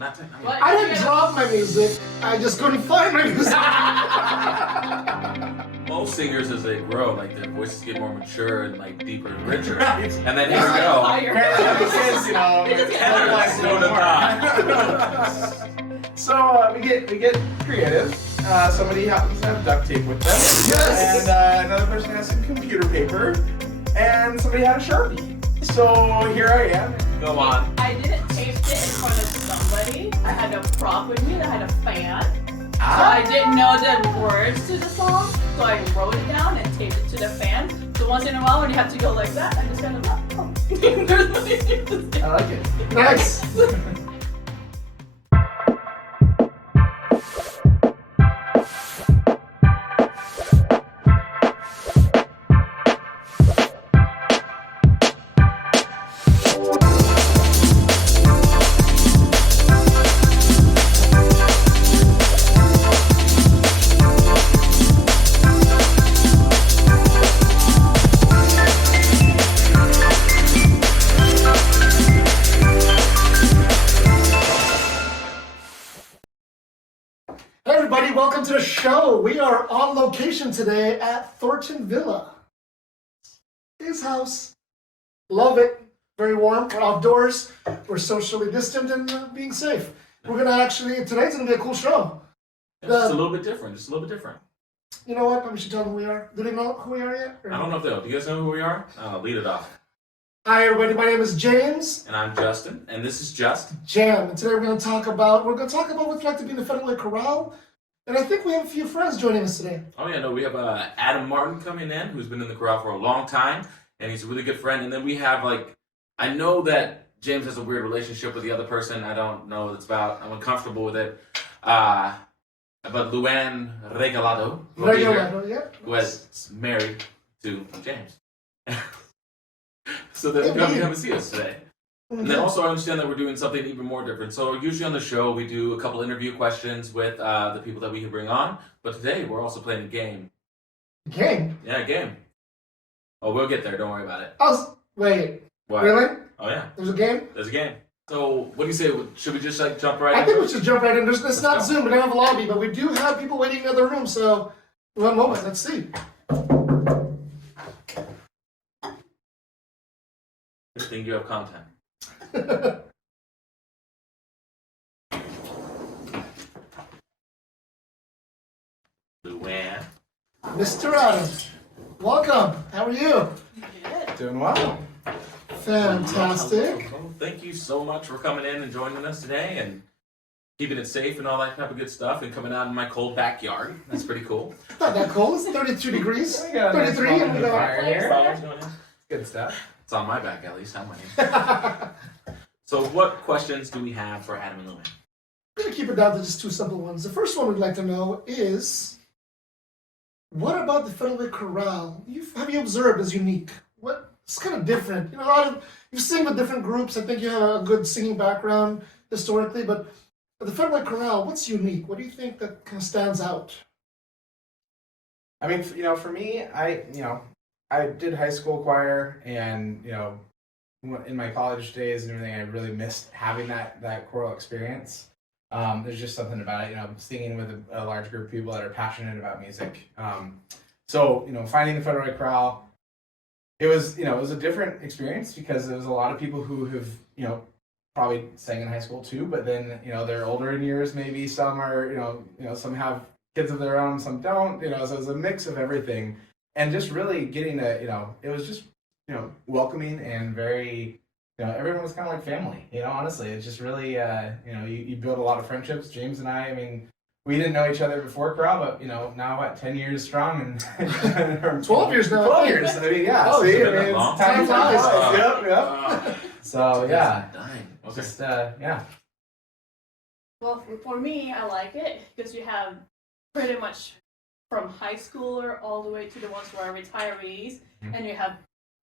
Not to, I didn't drop my music. I just couldn't find my music. Most singers, as they grow, like their voices get more mature and like deeper and richer. Right. And then here we go. Apparently that makes sense, you know. So we get creative. Somebody happens to have duct tape with them. Yes. And another person has some computer paper. And somebody had a Sharpie. So here I am. Go on. I didn't tape it in front of somebody. I had a prop with me that had a fan. So I didn't know the words to the song, so I wrote it down and taped it to the fan. So once in a while when you have to go like that, I just kind of oh. There's nothing to say. I like it. Nice. Hey everybody, welcome to the show. We are on location today at Thornton Villa. His house. Love it. Very warm. We're outdoors. We're socially distant and being safe. We're gonna today's gonna be a cool show. It's a little bit different. Just a little bit different. You know what? We should tell them who we are. Do they know who we are yet? Or I don't know if they do. Do you guys know who we are? Lead it off. Hi everybody, my name is James. And I'm Justin, and this is Just Jam. And today we're gonna talk about what it's like to be in the Federal Chorale. And I think we have a few friends joining us today. Oh yeah, no, we have Adam Martin coming in, who's been in the chorale for a long time, and he's a really good friend. And then we have I know that James has a weird relationship with the other person. I don't know what it's about. I'm uncomfortable with it. But Luann Regalado, who is married to James. So they're going to come and see us today. And then also I understand that we're doing something even more different. So usually on the show we do a couple interview questions with the people that we can bring on. But today we're also playing a game. Game? Yeah, a game. Oh, we'll get there. Don't worry about it. Wait. What? Really? Oh yeah. There's a game? There's a game. So what do you say? Should we just jump right in? I think we should jump right in. It's not go. Zoom. We don't have a lobby, but we do have people waiting in the other room. So one moment. Let's see. Good thing you have content. Luann. Mr. Adam, welcome. How are you? Good. Doing well. Fantastic. Hello. Thank you so much for coming in and joining us today and keeping it safe and all that type of good stuff and coming out in my cold backyard. That's pretty cool. Not that cold. It's 32 degrees. We got a nice 33 and we got fire here. Fire's going in. Good stuff. It's on my back at least. I'm winning. So what questions do we have for Adam and Luann? I'm going to keep it down to just two simple ones. The first one we'd like to know is, what about the Federal Chorale have you observed as unique? It's kind of different. You know, you've seen with different groups. I think you have a good singing background historically, but the Federal Chorale, what's unique? What do you think that kind of stands out? I mean, for me, I did high school choir, and in my college days and everything, I really missed having that choral experience. There's just something about it, singing with a large group of people that are passionate about music. So finding the Federal Chorale, it was a different experience because there was a lot of people who have probably sang in high school too, but then they're older in years. Maybe some are some have kids of their own, some don't. So it's a mix of everything, and just really getting it was just welcoming and very everyone was kind of like family. Honestly, it's just really you build a lot of friendships. James and I mean, we didn't know each other before chorale, but now at 10 years strong and 12 years now. 12 years. I mean, yeah. Oh, see, it's I been a mean, long it's time time. flies. Yep. So yeah, Okay. just yeah. Well, for me, I like it because you have pretty much from high schooler all the way to the ones who are retirees, and you have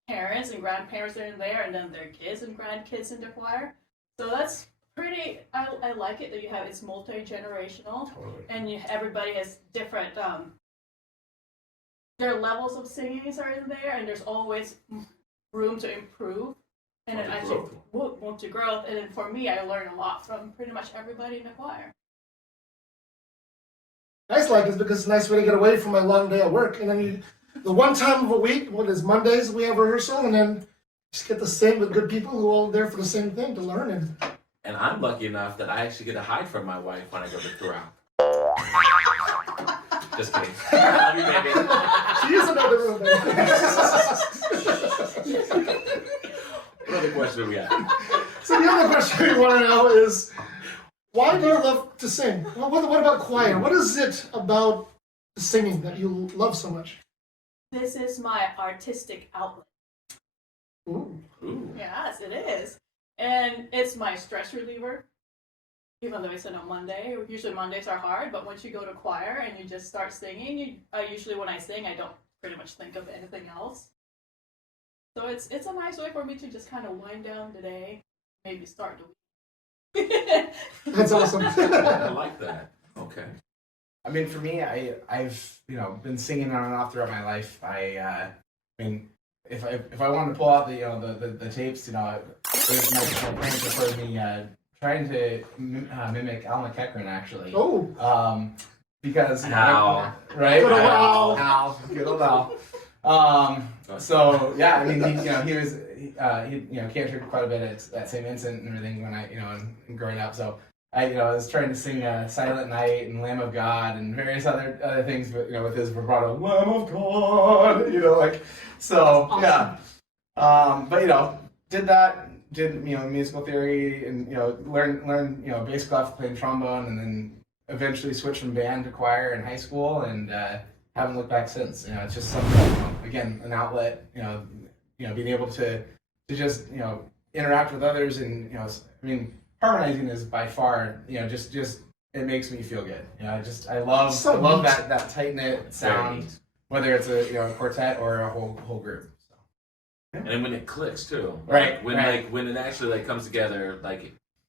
parents and grandparents are in there, and then their kids and grandkids in the choir. So that's pretty. I like it that you have it's multi-generational, Totally. and everybody has different. Their levels of singing are in there, and there's always room to improve. and it actually moved to growth. And then for me, I learned a lot from pretty much everybody in the choir. I like this because it's a nice way to get away from my long day at work. And then the one time of a week, what is Mondays, we have rehearsal, and then just get to sing with good people who are all there for the same thing, to learn. And I'm lucky enough that I actually get to hide from my wife when I go to chorale. Just kidding. Love you, baby. She is another roommate. What other question do we have? So the other question we want to know is, why do you love to sing? Well, what about choir? What is it about singing that you love so much? This is my artistic outlet. Ooh. Ooh. Yes, it is. And it's my stress reliever. Even though it's on a Monday, usually Mondays are hard, but once you go to choir and you just start singing, usually when I sing, I don't pretty much think of anything else. So it's a nice way for me to just kind of wind down the day, maybe start the week. That's awesome. I like that. Okay. I mean, for me, I've been singing on and off throughout my life. I mean, if I wanted to pull out the tapes, my parents have heard me trying to mimic Al McEachran, actually. Oh. Because Al. Right? Good old Al. Al. Good old Al. So yeah, I mean, he was cantored quite a bit at that same instant and everything when and growing up. So I was trying to sing Silent Night and Lamb of God and various other things, but with his vibrato, Lamb of God, so awesome. Yeah. But did that. Did musical theory and learn bass clef, playing trombone, and then eventually switched from band to choir in high school, and haven't looked back since. It's just something, again, an outlet. Being able to just interact with others, and I mean, harmonizing is by far just it makes me feel good. I love that tight knit sound, whether it's a quartet or a whole group. And then when it clicks too, Right? When when it actually comes together,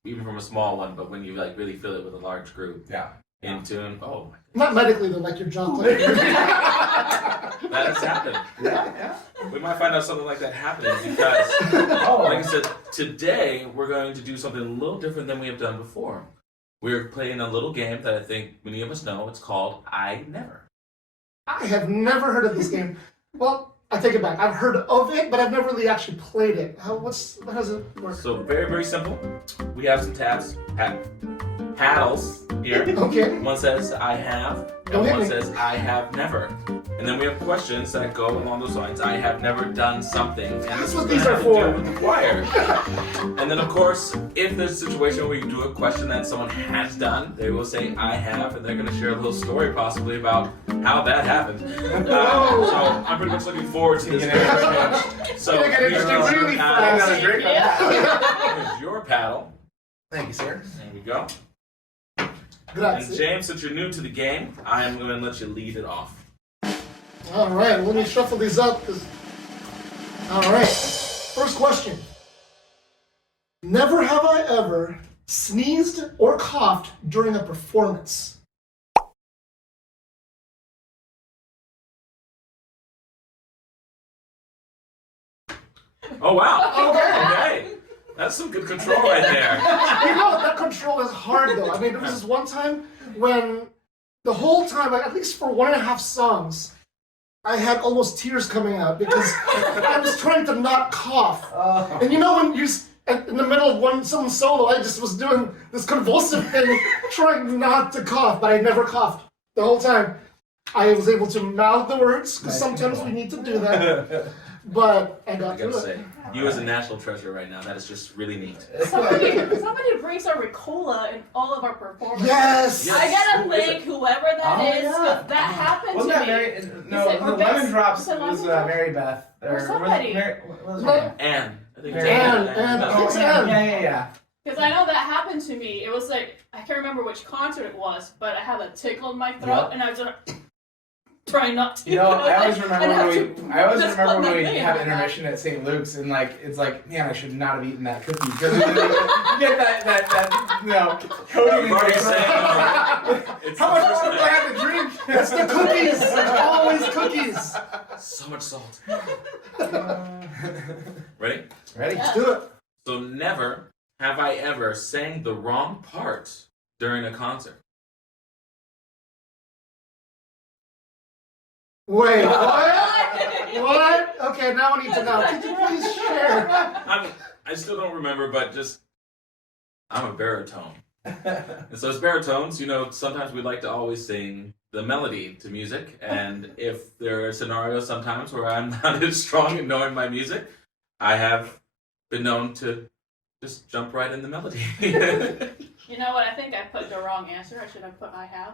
even from a small one, but when you really feel it with a large group, Yeah. in tune. Oh, Not medically though, like your jaw clicking. that has happened. Yeah. We might find out something like that happening because, like I said, today we're going to do something a little different than we have done before. We're playing a little game that I think many of us know. It's called I Never. I have never heard of this game. Well, I take it back. I've heard of it, but I've never really actually played it. How does it work? So very, very simple. We have some tabs, paddles here. Okay. One says I have, Don't and hit one me. says I have never. And then we have questions that go along those lines. I have never done something. And That's this what is these gonna are have to for. do with the choir. And then of course, if there's a situation where you do a question that someone has done, they will say I have, and they're going to share a little story possibly about how that happened. So I'm pretty much looking forward to this very much. So You're gonna get here's interesting your really paddle. fast. Here's your paddle. Thank you, sir. There we go. And Grazie. James, since you're new to the game, I am going to let you lead it off. All right, well, let me shuffle these up. All right, first question. Never have I ever sneezed or coughed during a performance. Oh, wow. Okay. Okay. That's some good control right there. You know, that control is hard though. I mean, there was this one time when the whole time, like, at least for 1.5 songs, I had almost tears coming out because I was trying to not cough. And you know when you, in the middle of some solo, I just was doing this convulsive thing, trying not to cough, but I never coughed the whole time. I was able to mouth the words, because sometimes we need to do that, but I got I through gotta it. say, you as a national treasure right now, that is just really neat. Somebody brings a Ricola in all of our performances. Yes! I gotta thank whoever that is, yeah. 'cause that happened Wasn't to that me. Mary? No, Is it the Rebecca? Lemon Drops Is it was Lemon Drops? Mary Beth. Or somebody. What was her No. name? Anne. I think it's Anne, Anne. I think it's Anne. Yeah. Because I know that happened to me. It was like, I can't remember which concert it was, but I had a tickle in my throat, Yep. and I was like, try not to. You know, I always And remember have when to we, I always just remember put when we that thing have in my intermission at St. Luke's, and like it's like, man, I should not have eaten that cookie because you get that you know coating. You've already said it's How the much first water do I have to drink? It's the cookies. It's always cookies. So much salt. Ready? Ready? Yeah. Do it. So never have I ever sang the wrong part during a concert. Wait, what? What? Okay, now I need to know. Could you please share? I still don't remember, but just I'm a baritone. And so as baritones, you know, sometimes we like to always sing the melody to music. And if there are scenarios sometimes where I'm not as strong in knowing my music, I have been known to just jump right in the melody. You know what? I think I put the wrong answer. I should have put I have.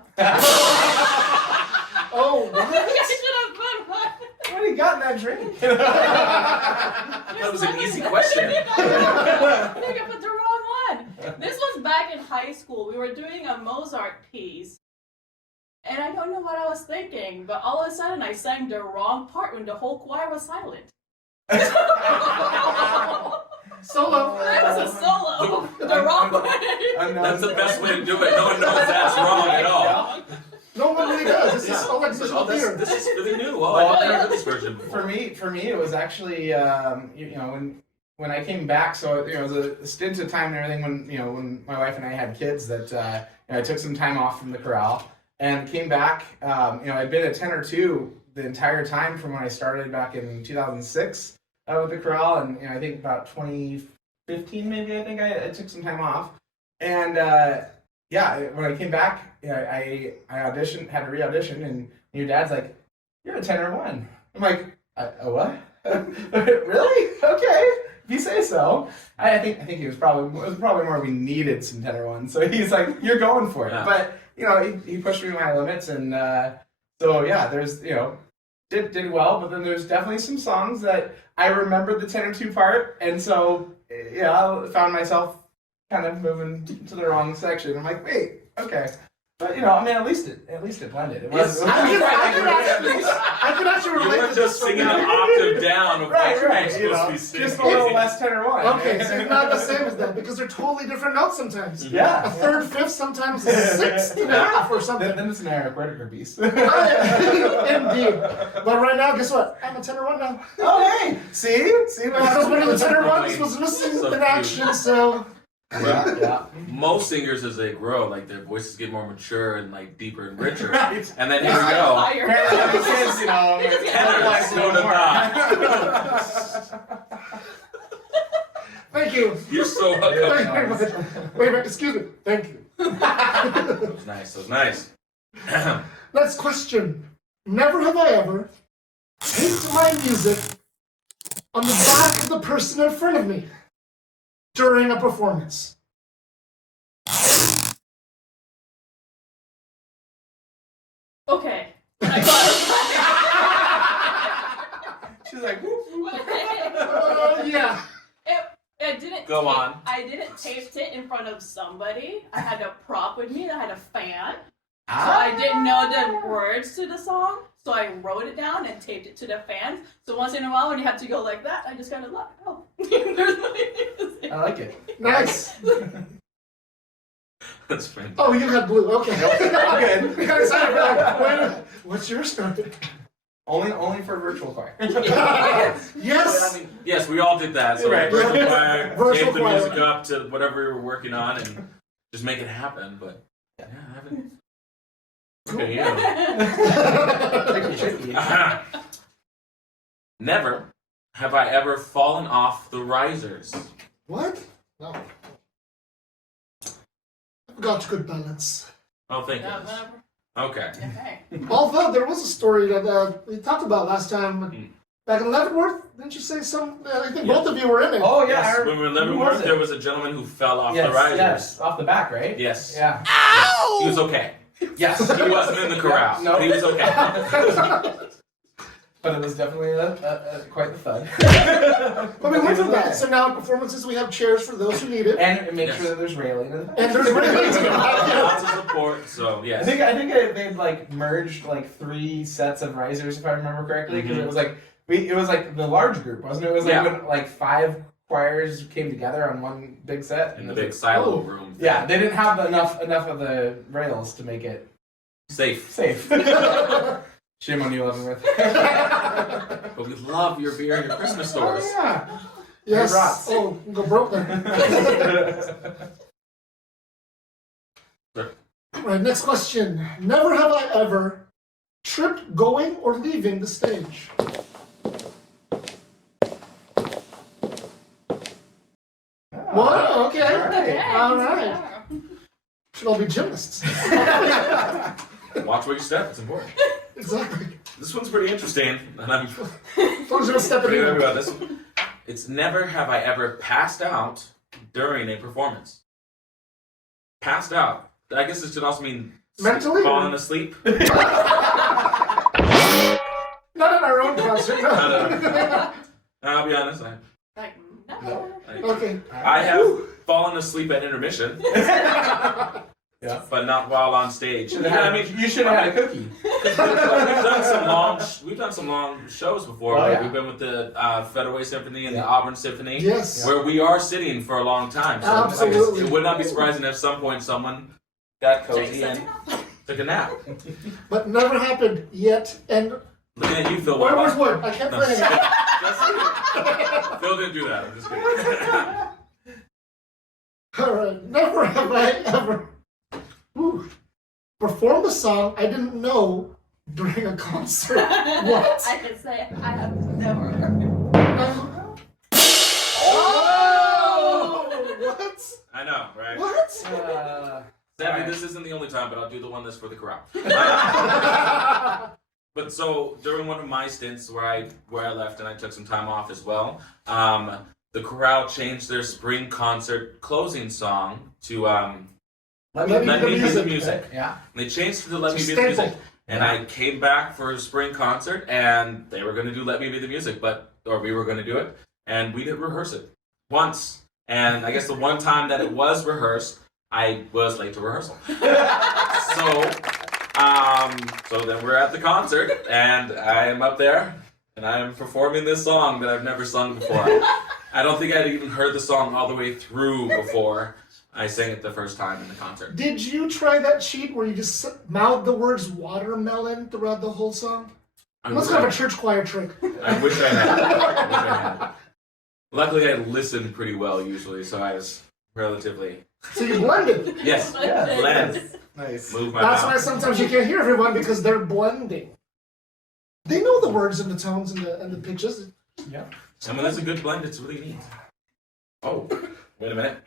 Oh, what? I should have put what? What do you got in that drink? That was an easy question. I think I put the wrong one. This was back in high school. We were doing a Mozart piece. And I don't know what I was thinking, but all of a sudden I sang the wrong part when the whole choir was silent. Solo. That was a solo. The wrong way. That's the best way to do it. No one knows that's wrong at all. No one really does. This is all like Oh, theater. this is really new. Oh, I never heard this version before. For me, it was actually you know when I came back. So you know, it was a stint of time and everything. When my wife and I had kids, that you know, I took some time off from the chorale and came back. You know, I'd been a tenor two the entire time from when I started back in 2006 with the chorale, and you know, I think about 2015 maybe. I think I took some time off, and yeah, when I came back, you know, I auditioned, had to re-audition, and your dad's like, "You're a tenor one." I'm like, "A what? Really? Okay, if you say so." I think it was probably more we needed some tenor ones, so he's like, "You're going for it." Yeah. But you know, he pushed me to my limits, and so yeah, there's you know, did well, but then there's definitely some songs that I remembered the tenor two part, and so yeah, I found myself kind of moving to the wrong section. I'm like, wait, okay. But you know, I mean, at least it blended. It Yes. wasn't. I could actually You relate weren't to just this. singing an octave down of what you're Right, you supposed know, to be singing. just a little less tenor one. Okay, so it's not the same as that because they're totally different notes sometimes. Yeah. A third, fifth, sometimes a sixth and a half or something. Then it's an Eric Whittaker piece. Indeed. But right now, guess what? I'm a tenor one now. Oh hey, see what Because happens one of the tenor ones was missing So in cute. action, so. Yeah. Most singers, as they grow, like their voices get more mature and like deeper and richer. Right. And then here we go. Higher. Apparently, having kids, you know, It just gets fertilize a so little did more. Thank you. You're so Thank you welcome. very much. Wait, excuse me. Thank you. That was nice. That was nice. Next question. Never have I ever taped my music on the back of the person in front of me during a performance. Okay. I got She's like, whoop, whoop. it. Yeah. I didn't Go tape- on. I didn't tape it in front of somebody. I had a prop with me that had a fan. So Ah. I didn't know the words to the song, so I wrote it down and taped it to the fans. So once in a while, when you have to go like that, I just kind of let it go. There's nothing. I like it. Nice. That's fantastic. Oh, you had blue. Okay. I'm good. We got excited. We're like, wait a minute. What's your story? Only for virtual choir. Yes. Yes, we all did that. So Right. virtual choir, Virtual gave the choir. music up to whatever we were working on and just make it happen. But yeah, I haven't. Okay, Tricky. Never have I ever fallen off the risers. What? No. I've got good balance. Oh, thank No, you. whatever. Okay. Okay. Although there was a story that we talked about last time back in Leavenworth. Didn't you say some? I think both of you were in it. Oh yeah. Yes, I when we were in who Leavenworth, was it? there was a gentleman who fell off Yes, the risers. yes, off the back, right? Yes. Yeah. He was okay. Yes. He wasn't in the corral. No. But he was okay. But it was definitely quite the fun. But we went from that. So now in performances, we have chairs for those who need it. And make Yes. sure that there's railing. And there's railings. Lots of support. So I yes. think they'd like merged like 3 sets of risers, if I remember correctly, because it was like it was like the large group, wasn't it? It was like when like 5 choirs came together on one big set In the big silo room. thing. Yeah, they didn't have enough of the rails to make it Safe. Shame on you, Leavenworth. But we love your beer and your Christmas stores. Oh, yeah. Yes. Hey, Rots. Oh, go broke there. Right, next question. Never have I ever tripped going or leaving the stage. Well, okay. Okay. All right. Should all be gymnasts. Watch where you step. It's important. Exactly. This one's pretty interesting, and I'm As long as you don't step pretty in happy it. about this one. It's never have I ever passed out during a performance. Passed out. I guess this should also mean Mentally? falling asleep. Not in our own concert, no. I'll be honest. Like, no. Okay. I have fallen asleep at intermission, Yeah. but not while on stage. You should have had a cookie. We've done some long shows before. Oh, Like yeah. we've been with the Federal Symphony and the Yeah. Auburn Symphony, Yes. where we are sitting for a long time. So Absolutely. it would not be surprising if at some point someone got cozy and took a nap. But never happened yet. And Looking at you, Phil. where's wood? I can't No, find it. Phil didn't do that. I'm just kidding. All right. Never have I ever performed a song I didn't know during a concert. What? I can say I have never heard. Oh! What? I know, right? What? Sadly, this isn't the only time, but I'll do the one that's for the chorale. But so during one of my stints where I left and I took some time off as well, the chorale changed their spring concert closing song to Let Let Me Me Be the Be the Music. Yeah. And they changed it to Let Me It's Be the Music. staple. And I came back for a spring concert, and they were going to do Let Me Be the Music, or we were going to do it, and we didn't rehearse it once. And I guess the one time that it was rehearsed, I was late to rehearsal. So then we're at the concert, and I am up there, and I am performing this song that I've never sung before. I don't think I'd even heard the song all the way through before I sang it the first time in the concert. Did you try that cheat where you just mouthed the words watermelon throughout the whole song? That's kind of a church choir trick. I wish I had. Luckily, I listened pretty well usually, so I was relatively. So you blended. Yes, Yeah. blend. Nice. Move my That's why mouth. sometimes you can't hear everyone because they're blending. They know the words and the tones and the pitches. Yeah. And when there's a good blend, it's really neat. Oh, wait a minute.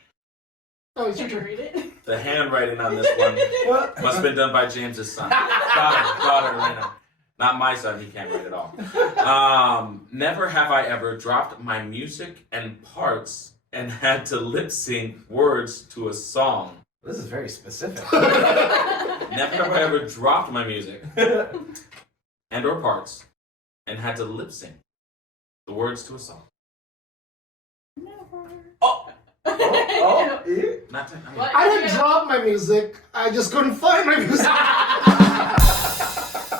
Oh, it's your Can you turn. read it? The handwriting on this one What? must have been done by James's son. Daughter, Elena. Not my son, he can't write at all. Never have I ever dropped my music and parts and had to lip sync words to a song. This is very specific. Never have I ever dropped my music and or parts and had to lip sync the words to a song. Never. Oh! Oh, Not to, What? I didn't drop my music. I just couldn't find my music.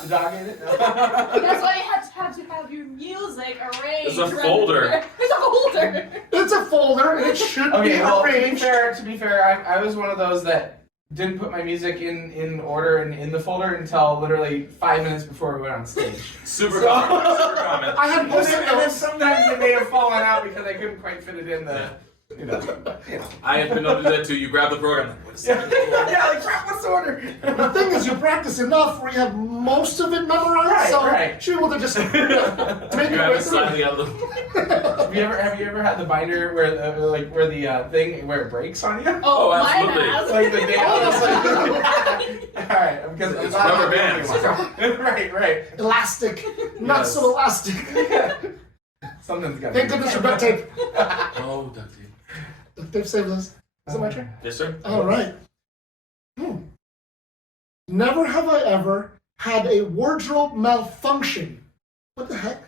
the dog ate it? That's why you have to have your music arranged. It's a folder. It's a folder. It's a folder and it should Okay, be well, arranged. to be fair, I was one of those that didn't put my music in order and in the folder until literally 5 minutes before we went on stage. super common. Super common. I had And most of then those. sometimes it may have fallen out because I couldn't quite fit it in the, you know. I have been known to do that too. You grab the program. Like, wait a second. Yeah, like crap, what's the order? The thing is, you practice enough where you have most of it memorized, Right, so right. you're able to just make You your grab way it through. slightly out of the. Have you ever had the binder where the thing where it breaks on you? Oh, mine absolutely. has. Like the Alright, because It's I'm not rubber the only bands. one. Right. Elastic, not Yes. so elastic. Something's got. Thank goodness for duct tape. Oh, duct tape. Duct tape saved us. Is it my turn? Yes, sir. All right. Never have I ever had a wardrobe malfunction What the heck?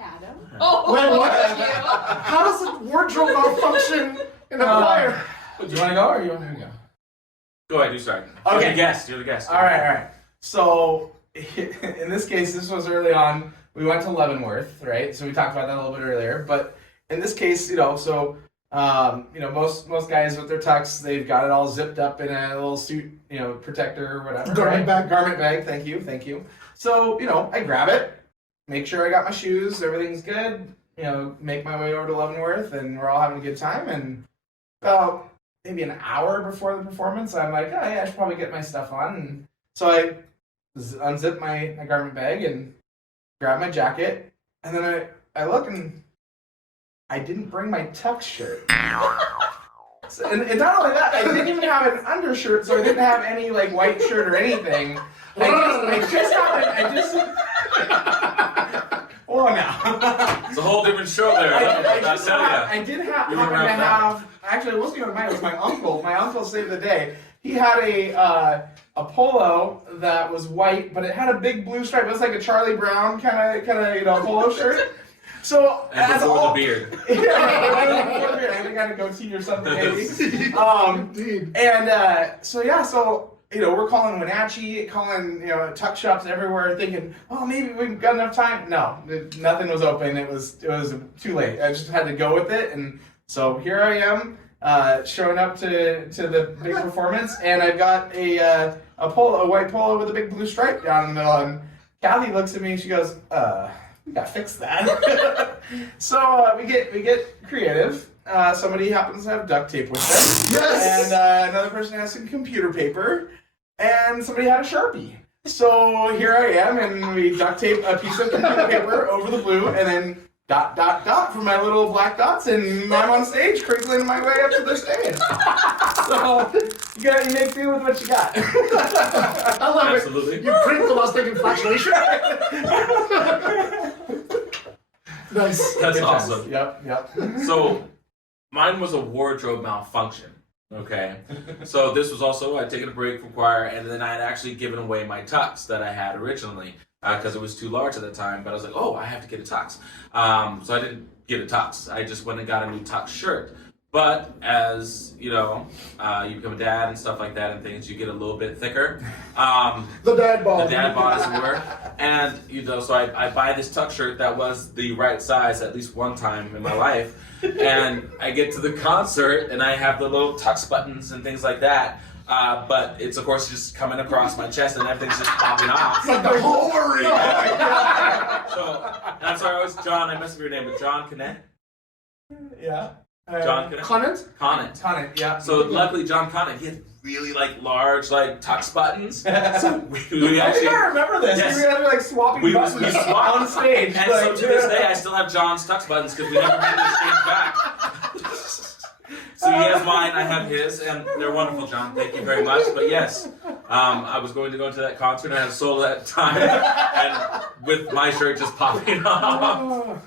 Adam. Oh, Wait, what? thank you. How does a wardrobe malfunction in a choir? Do you want to go or you want me to go? Go ahead, you start. Okay. You're the guest. You're the guest. All right. So in this case, this was early on. We went to Leavenworth, right? So we talked about that a little bit earlier. But in this case, most guys with their tux, they've got it all zipped up in a little suit, protector or whatever. Garment bag. Garment bag. Thank you. So I grab it, make sure I got my shoes, everything's good. Make my way over to Leavenworth, and we're all having a good time. And about maybe an hour before the performance, I'm like, oh yeah, I should probably get my stuff on. And so I unzip my garment bag and grab my jacket, and then I look and I didn't bring my tux shirt. And not only that, I didn't even have an undershirt, so I didn't have any like white shirt or anything. I just Oh, now. It's a whole different show there. I did happen to have. Actually, it wasn't even mine. It was my uncle. My uncle saved the day. He had a polo that was white, but it had a big blue stripe. It was like a Charlie Brown kind of polo shirt. So and before the beard. Yeah, before the beard. I think I had a goatee or something maybe. Indeed. And so we're calling Wenatchee, calling tuck shops everywhere, thinking, oh, maybe we've got enough time. No, nothing was open. It was too late. I just had to go with it, and so here I am, showing up to the big performance, and I've got a white polo with a big blue stripe down in the middle. And Kathy looks at me and she goes, "We gotta fix that." So we get creative. Somebody happens to have duct tape with them. Yes! And another person has some computer paper. And somebody had a Sharpie. So here I am, and we duct tape a piece of computer paper over the blue, and then ... for my little black dots, and I'm on stage, crinkling my way up to the stage. So you make do with what you got. I love Absolutely. it. You crinkle while taking fluctuation. Nice. That's awesome. Yep. So, mine was a wardrobe malfunction. Okay, so this was also I'd taken a break from choir, and then I had actually given away my tux that I had originally because it was too large at the time. But I was like, oh, I have to get a tux. So I didn't get a tux. I just went and got a new tux shirt. But as you become a dad and stuff like that, and things, you get a little bit thicker. The dad bod. The dad bod, as it were. And so I buy this tux shirt that was the right size at least one time in my life. And I get to the concert, and I have the little tux buttons and things like that. But it's, of course, just coming across my chest, and everything's just popping off. It's like the whole So, and I'm sorry, I was John. I messed up your name, but John Connett? Yeah. John Connett? Conant? Connett. Yeah. So luckily, John Connett, he had really large tux buttons. So we I actually. think I remember this. Yes. We were having swapping We buttons swapped on stage. And so to this day, I still have John's tux buttons because we never made the stage back. So he has mine, I have his, and they're wonderful, John. Thank you very much. But yes, I was going to go to that concert. I had a solo that time, and with my shirt just popping off.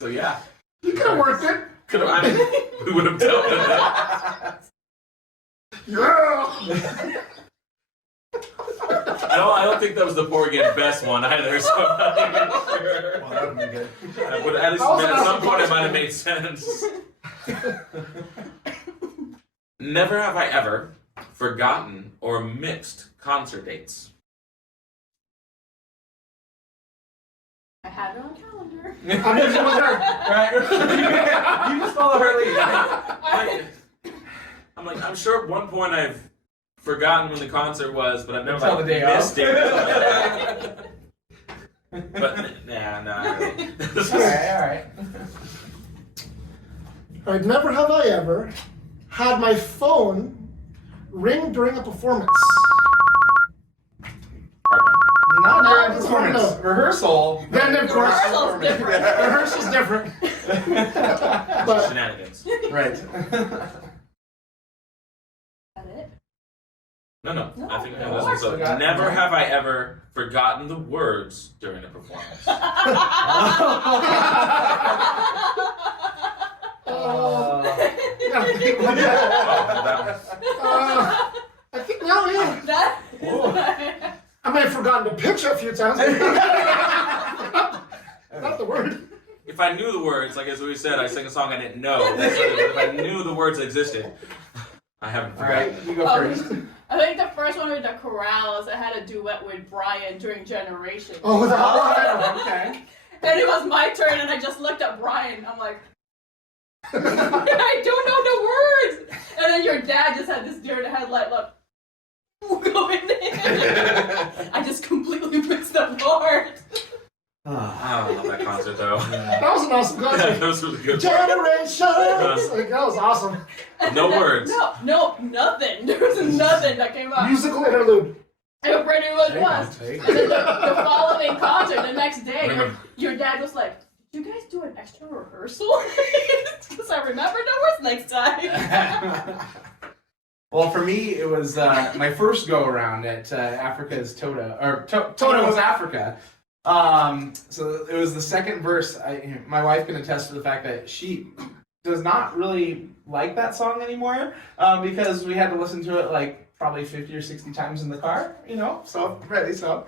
So yeah, You could have worked it. we would have dealt with that. Yeah. I don't think that was the poor again best one either. So I'm not even sure. Well, that would be good. But at least at some point it might have made sense. Never have I ever forgotten or mixed concert dates. I had it on calendar. I'm just with her. Right? You just follow her lead. I'm sure at one point I've forgotten when the concert was, but I've never Until the day missed of. it. But nah. Alright. All right, never have I ever had my phone ring during a performance. Not No, during it's performance. hard enough. Rehearsal. Then, of course, Rehearsal's different. rehearsal's different. But Shenanigans. Right. Is that it? No. No, I think no, that's what's up. forgot. Never have I ever forgotten the words during a performance. yeah, think about that. Oh, that one. I think now, yeah. That is picture a few times. Not the word. If I knew the words, like as we said, I sang a song I didn't know. But if I knew the words existed, I haven't forgotten. Alright, you go first. I think the first one with the chorales, I had a duet with Brian during Generation. Oh, Okay. And it was my turn, and I just looked at Brian. I'm like, I don't know the words. And then your dad just had this deer in the headlight look going in. I just completely missed the part. I don't love that concert though. that was an awesome Yeah, concert. that was really good. Generations! Like, that was awesome. No words. No, nothing. There was nothing that came out. Musical interlude. It pretty much was. Take And then the following concert, the next day, Remember- your dad was like, "Did you guys do an extra rehearsal?" Because I remember the words next time. Well, for me, it was my first go around at Africa's Tota, or Tota was Africa. So it was the second verse. My wife can attest to the fact that she does not really like that song anymore because we had to listen to it like probably 50 or 60 times in the car, so ready so.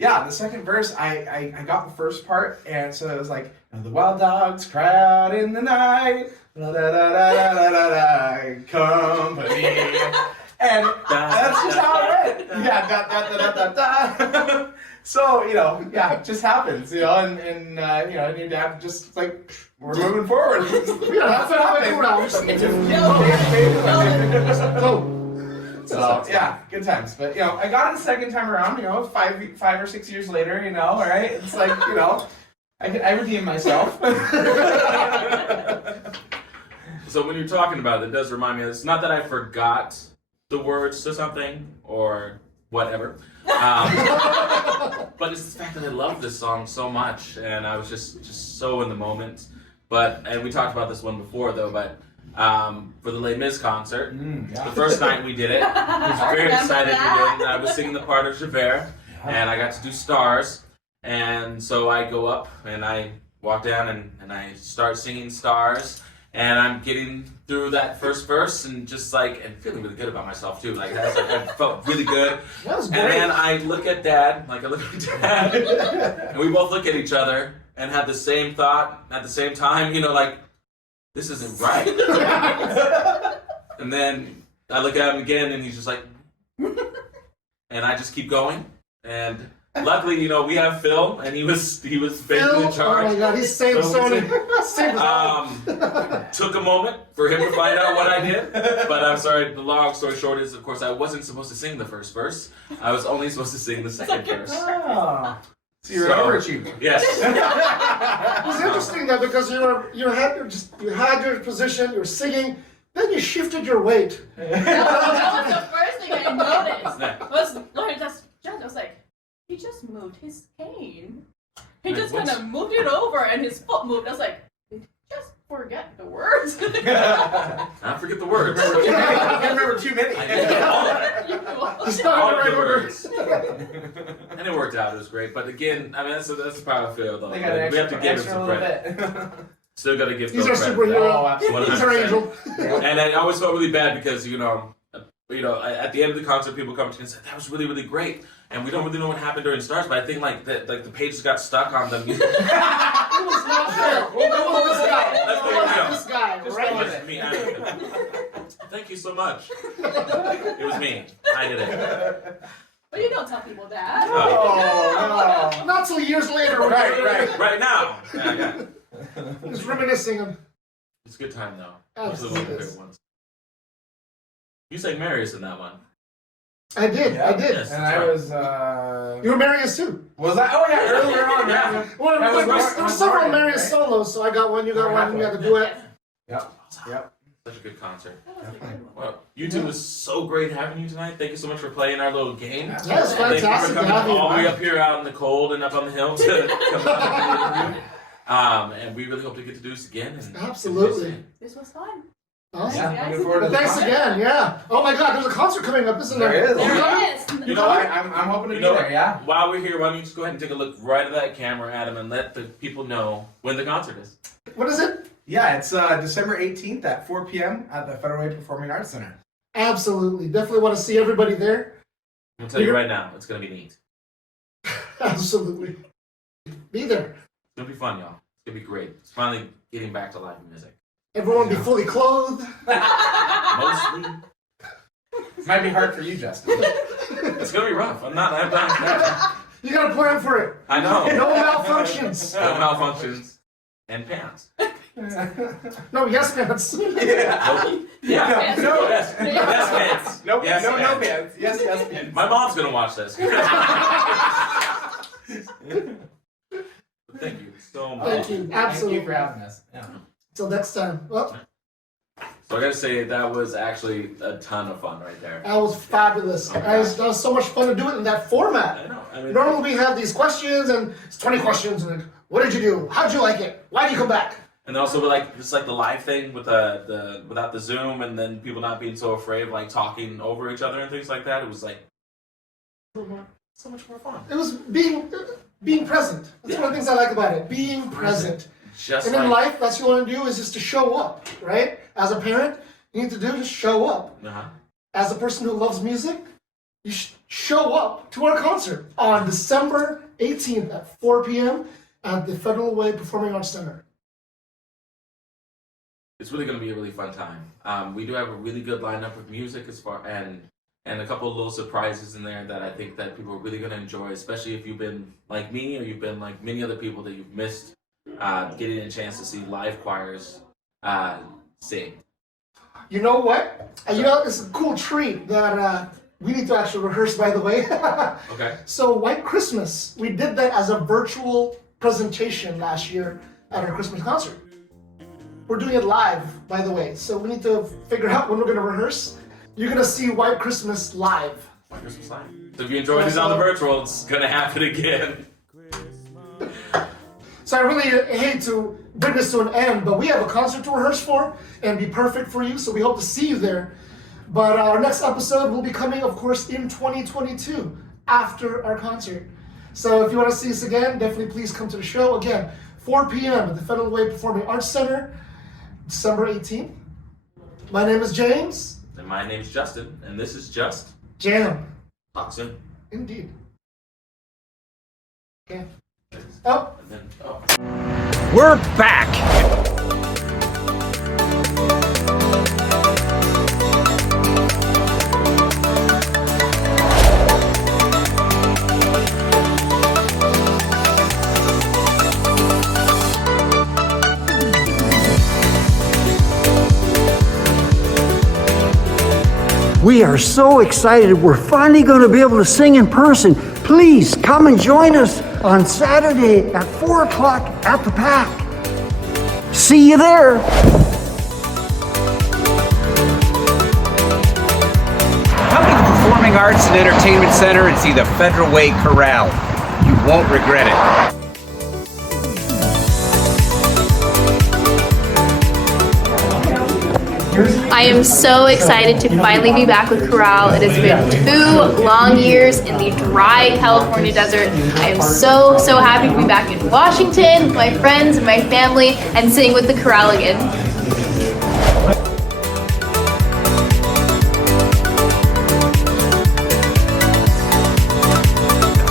Yeah, the second verse, I got the first part, and so it was like, the wild dogs cry out in the night, la da da da da da da da, company. And that's just how it went. Yeah, da da da da da da. So, yeah, it just happens, and your dad just like, we're moving forward. That's what happened. So, yeah, good times. But, I got it the second time around, 5 or 6 years later, all right? It's like, I redeemed myself. So when you're talking about it, it does remind me. It's not that I forgot the words to something or whatever, but it's the fact that I love this song so much, and I was just so in the moment. And we talked about this one before though, but for the Les Mis concert, the first night we did it, I was very excited to do it. I was singing the part of Javert, and I got to do Stars, and so I go up and I walk down and I start singing Stars. And I'm getting through that first verse and just and feeling really good about myself too. I felt really good. That was And great. then I look at Dad, and we both look at each other and have the same thought at the same time, this isn't right. And then I look at him again and he's just like, and I just keep going. And luckily, we have Phil, and he was basically in charge. Oh my God, he's saved Sony. Saved Took a moment for him to find out what I did, but I'm sorry. The long story short is, of course, I wasn't supposed to sing the first verse. I was only supposed to sing the second verse. Oh. So you're an overachiever. Yes. It was interesting that because you had your position, you were singing, then you shifted your weight. That was the first thing I noticed. I was like, he just moved his cane. He just kind of moved it over and his foot moved. I was like, did he just forget the words? I forget the words. I can't remember too many. I did all It's not all the of right the order. words. And it worked out. It was great. But again, that's how I feel though. They got an We have to give him extra some little credit. bit. Still got to give He's Phil our credit. superhero. Oh, He's our 100%. angel. And I always felt really bad because at the end of the concert, people come to me and say that was really, really great, and we don't really know what happened during Stars, but I think the pages got stuck on them. It was not fair. We'll go with this guy. Let's We'll go go with with this guy. Just Right? go It with was me. Thank you so much. It was me. I did it. But you don't tell people that. Oh, Not till years later. Right. Right now. Yeah. He's reminiscing him. It's a good time though. Absolutely. One of my favorite ones. You sang Marius in that one. I did. Yeah. I did. Yes. And I was, You were Marius too. was I? Oh yeah, earlier on, yeah. Well, That was there were several Marius solos, so I got one, you got one, we got the duet. Yep. Such a good concert. That was a good one. Well, you two, was so great having you tonight. Thank you so much for playing our little game. Yeah, it's Thank you for fantastic to coming have you. all the way up here out in the cold and up on the hill to come out and interview. And we really hope to get to do this again. And Absolutely. This was fun. Awesome. Yeah, looking forward to Well, the thanks concert. again, yeah. Oh my God, there's a concert coming up, isn't there? There is. You coming? Yes. You know what? I'm hoping to You be know there, yeah. While we're here, why don't you just go ahead and take a look right at that camera, Adam, and let the people know when the concert is. What is it? Yeah, it's December 18th at 4 p.m. at the Federal Performing Arts Center. Absolutely. Definitely want to see everybody there. I'm gonna tell you right now, it's gonna be neat. Absolutely. Be there. It's gonna be fun, y'all. It's gonna be great. It's finally getting back to live music. Everyone be fully clothed. Mostly. Might be hard for you, Justin. It's gonna be rough. I'm not. You gotta plan for it. I know. No malfunctions. No malfunctions. And pants. No, yes, pants. Yeah. Yes. Yes. Yes, pants. Nope. Yes, no pants. bands. Yes, bands. My mom's gonna watch this. Thank you so much. Thank you. Absolutely. Thank you for having us. Yeah. Till next time. Well, So I gotta say that was actually a ton of fun right there. that was fabulous. Okay. That was so much fun to do it in that format. I know. I mean, Normally we have these questions and it's 20 questions and like, what did you do? How'd you like it? Why did you come back? and also with like it's like the live thing with the without the Zoom and then people not being so afraid of like talking over each other and things like that. It was like so much more fun. It was being present. That's one of the things I like about it. Being present. Just And in like life, that's what you want to do is just to show up, right? As a parent, you need to do is show up. As a person who loves music, you show up to our concert on December 18th at 4 p.m. at the Federal Way Performing Arts Center. It's really going to be a really fun time. We do have a really good lineup of music and a couple of little surprises in there that I think that people are really going to enjoy, especially if you've been like me or you've been like many other people that you've missed getting a chance to see live choirs sing. You know what? You know, it's a cool treat that we need to actually rehearse, by the way. Okay. So White Christmas, we did that as a virtual presentation last year at our Christmas concert. We're doing it live, by the way. So we need to figure out when we're going to rehearse. You're going to see White Christmas live. White Christmas live. So if you enjoy these on the virtual, it's going to happen again. So I really hate to bring this to an end, but we have a concert to rehearse for and be perfect for you, so we hope to see you there. But our next episode will be coming, of course, in 2022, after our concert. So if you want to see us again, definitely please come to the show. Again, 4 p.m. at the Federal Way Performing Arts Center, December 18th. My name is James. And my name's Justin, and this is Just Jam. Talk Soon. Indeed. Okay. Oh. And then, oh. We're back! We are so excited. We're finally going to be able to sing in person. Please come and join us on Saturday at 4 o'clock at the Pack. See you there. Come to the Performing Arts and Entertainment Center and see the Federal Way Chorale. You won't regret it. I am so excited to finally be back with Chorale. It has been 2 long years in the dry California desert. I am so happy to be back in Washington with my friends and my family and singing with the Chorale again.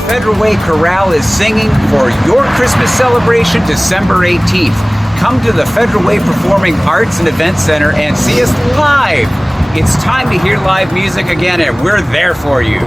Federal Way Chorale is singing for your Christmas celebration December 18th. Come to the Federal Way Performing Arts and Event Center and see us live. It's time to hear live music again, and we're there for you.